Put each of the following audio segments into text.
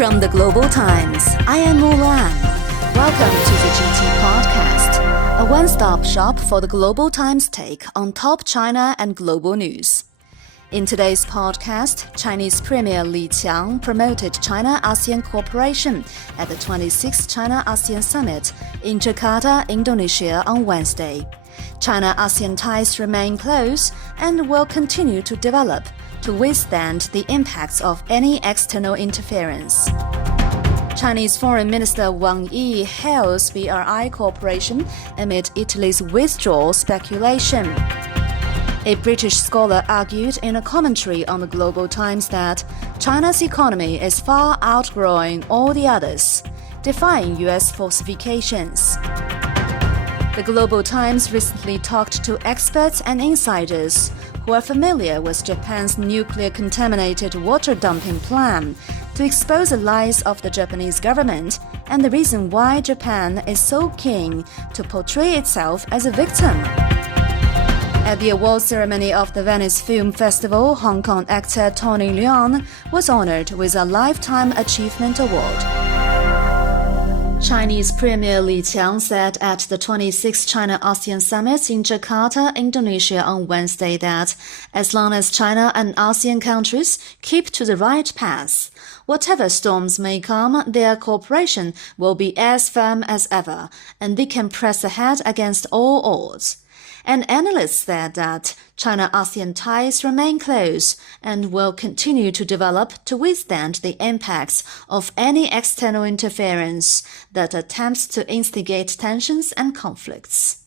From the Global Times, I am Leung. Welcome to the GT Podcast, a one-stop shop for the Global Times take on top China and global news. In today's podcast, Chinese Premier Li Qiang promoted China-ASEAN cooperation at the 26th China-ASEAN Summit in Jakarta, Indonesia on Wednesday. China-ASEAN ties remain close and will continue to develop to withstand the impacts of any external interference. Chinese Foreign Minister Wang Yi hails BRI cooperation amid Italy's withdrawal speculation. A British scholar argued in a commentary on the Global Times that China's economy is far outgrowing all the others, defying U.S. falsifications. The Global Times recently talked to experts and insiders who are familiar with Japan's nuclear-contaminated water dumping plan to expose the lies of the Japanese government and the reason why Japan is so keen to portray itself as a victim. At the award ceremony of the Venice Film Festival, Hong Kong actor Tony Leung was honored with a Lifetime Achievement Award. Chinese Premier Li Qiang said at the 26th China-ASEAN Summit in Jakarta, Indonesia on Wednesday that as long as China and ASEAN countries keep to the right path, whatever storms may come, their cooperation will be as firm as ever, and they can press ahead against all odds. And analysts said that China-ASEAN ties remain close and will continue to develop to withstand the impacts of any external interference that attempts to instigate tensions and conflicts.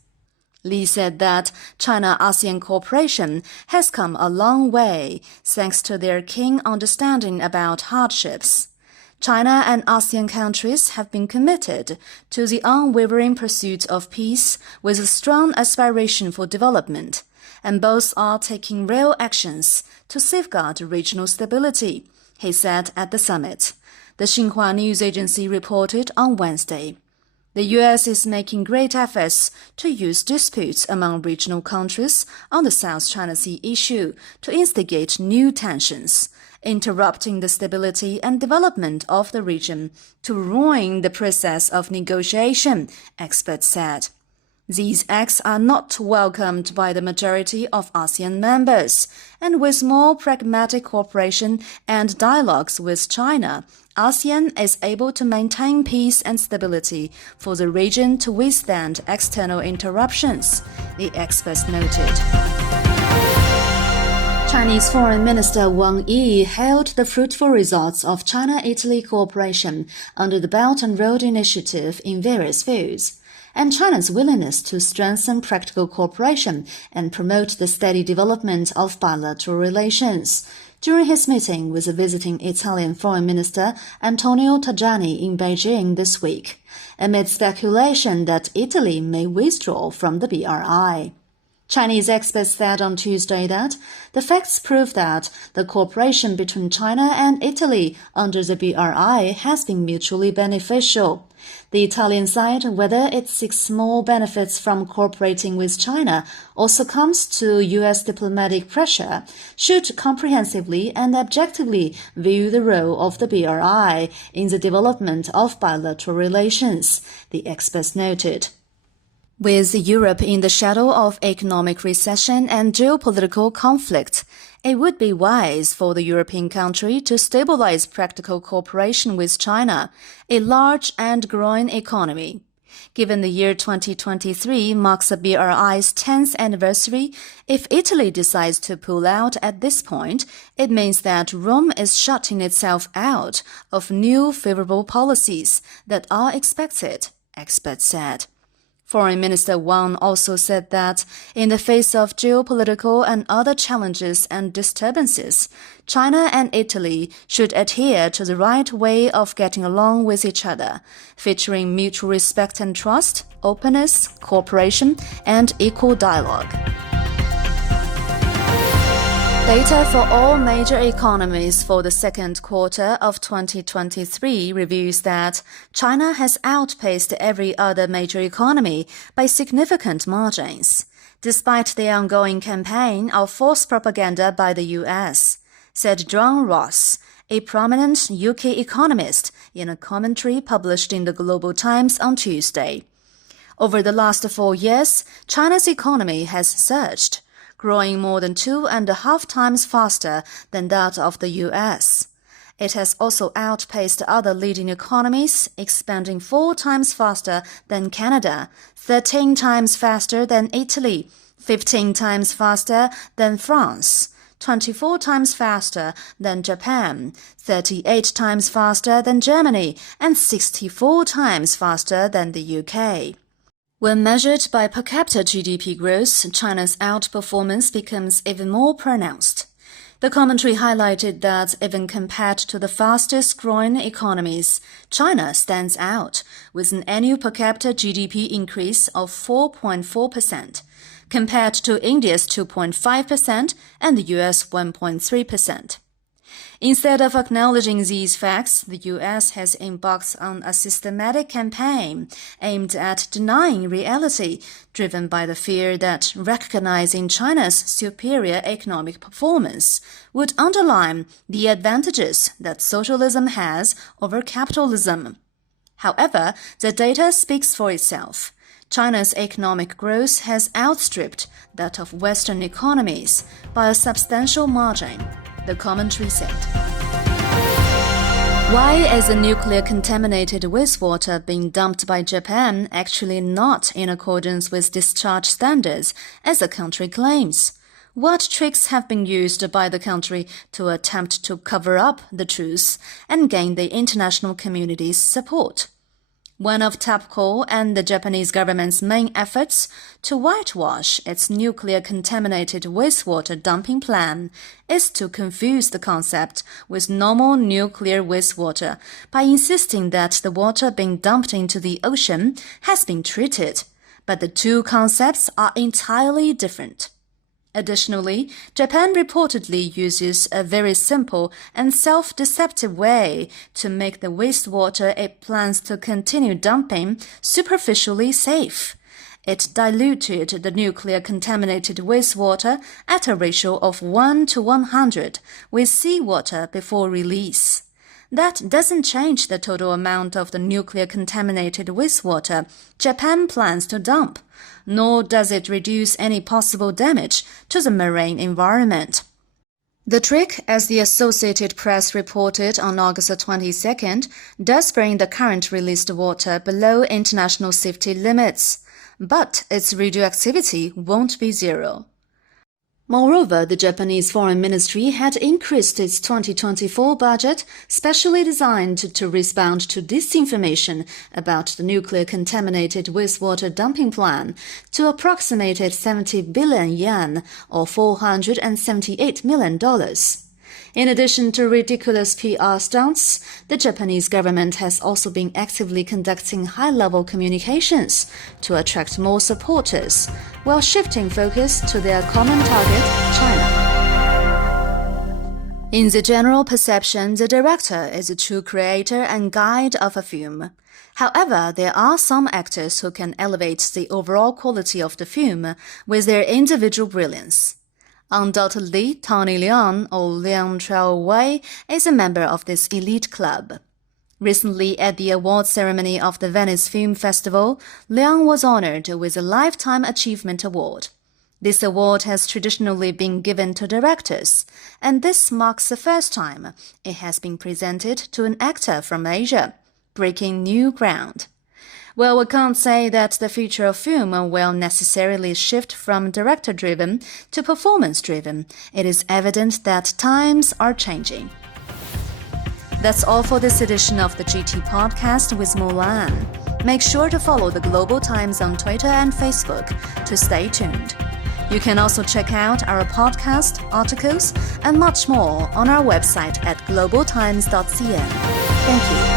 Li said that China-ASEAN cooperation has come a long way thanks to their keen understanding about hardships. China and ASEAN countries have been committed to the unwavering pursuit of peace with a strong aspiration for development, and both are taking real actions to safeguard regional stability, he said at the summit. The Xinhua news agency reported on Wednesday. The U.S. is making great efforts to use disputes among regional countries on the South China Sea issue to instigate new tensions, interrupting the stability and development of the region to ruin the process of negotiation, experts said. These acts are not welcomed by the majority of ASEAN members, and with more pragmatic cooperation and dialogues with China, ASEAN is able to maintain peace and stability for the region to withstand external interruptions, the experts noted. Chinese Foreign Minister Wang Yi hailed the fruitful results of China-Italy cooperation under the Belt and Road Initiative in various fields, and China's willingness to strengthen practical cooperation and promote the steady development of bilateral relations. During his meeting with the visiting Italian Foreign Minister Antonio Tajani in Beijing this week, amid speculation that Italy may withdraw from the BRI. Chinese experts said on Tuesday that the facts prove that the cooperation between China and Italy under the BRI has been mutually beneficial. The Italian side, whether it seeks more benefits from cooperating with China or succumbs to U.S. diplomatic pressure, should comprehensively and objectively view the role of the BRI in the development of bilateral relations, the experts noted. With Europe in the shadow of economic recession and geopolitical conflict, it would be wise for the European country to stabilize practical cooperation with China, a large and growing economy. Given the year 2023 marks the BRI's 10th anniversary, if Italy decides to pull out at this point, it means that Rome is shutting itself out of new favorable policies that are expected, experts said. Foreign Minister Wang also said that in the face of geopolitical and other challenges and disturbances, China and Italy should adhere to the right way of getting along with each other, featuring mutual respect and trust, openness, cooperation, and equal dialogue. Data for all major economies for the second quarter of 2023 reveals that China has outpaced every other major economy by significant margins, despite the ongoing campaign of false propaganda by the U.S., said John Ross, a prominent UK economist, in a commentary published in the Global Times on Tuesday. Over the last 4 years, China's economy has surged, growing more than 2.5 times faster than that of the US. It has also outpaced other leading economies, expanding 4 times faster than Canada, 13 times faster than Italy, 15 times faster than France, 24 times faster than Japan, 38 times faster than Germany, and 64 times faster than the UK. When measured by per capita GDP growth, China's outperformance becomes even more pronounced. The commentary highlighted that even compared to the fastest-growing economies, China stands out with an annual per capita GDP increase of 4.4%, compared to India's 2.5% and the US 1.3%. Instead of acknowledging these facts, the US has embarked on a systematic campaign aimed at denying reality, driven by the fear that recognizing China's superior economic performance would underline the advantages that socialism has over capitalism. However, the data speaks for itself. China's economic growth has outstripped that of Western economies by a substantial margin, the commentary said. Why is the nuclear-contaminated wastewater being dumped by Japan actually not in accordance with discharge standards, as the country claims? What tricks have been used by the country to attempt to cover up the truth and gain the international community's support? One of TAPCO and the Japanese government's main efforts to whitewash its nuclear-contaminated wastewater dumping plan is to confuse the concept with normal nuclear wastewater by insisting that the water being dumped into the ocean has been treated, but the two concepts are entirely different. Additionally, Japan reportedly uses a very simple and self-deceptive way to make the wastewater it plans to continue dumping superficially safe. It diluted the nuclear-contaminated wastewater at a ratio of 1 to 100 with seawater before release. That doesn't change the total amount of the nuclear-contaminated wastewater Japan plans to dump, nor does it reduce any possible damage to the marine environment. The trick, as the Associated Press reported on August 22nd, does bring the current released water below international safety limits, but its radioactivity won't be zero. Moreover, the Japanese Foreign Ministry had increased its 2024 budget, specially designed to respond to disinformation about the nuclear-contaminated wastewater dumping plan, to approximated 70 billion yen, or $478 million. In addition to ridiculous PR stunts, the Japanese government has also been actively conducting high-level communications to attract more supporters, while shifting focus to their common target, China. In the general perception, the director is a true creator and guide of a film. However, there are some actors who can elevate the overall quality of the film with their individual brilliance. Undoubtedly, Tony Leung, or Leung Wei, is a member of this elite club. Recently, at the award ceremony of the Venice Film Festival, Leung was honored with a Lifetime Achievement Award. This award has traditionally been given to directors, and this marks the first time it has been presented to an actor from Asia, breaking new ground. Well, we can't say that the future of film will necessarily shift from director-driven to performance-driven. It is evident that times are changing. That's all for this edition of the GT Podcast with Mulan. Make sure to follow the Global Times on Twitter and Facebook to stay tuned. You can also check out our podcast, articles, and much more on our website at globaltimes.cn. Thank you.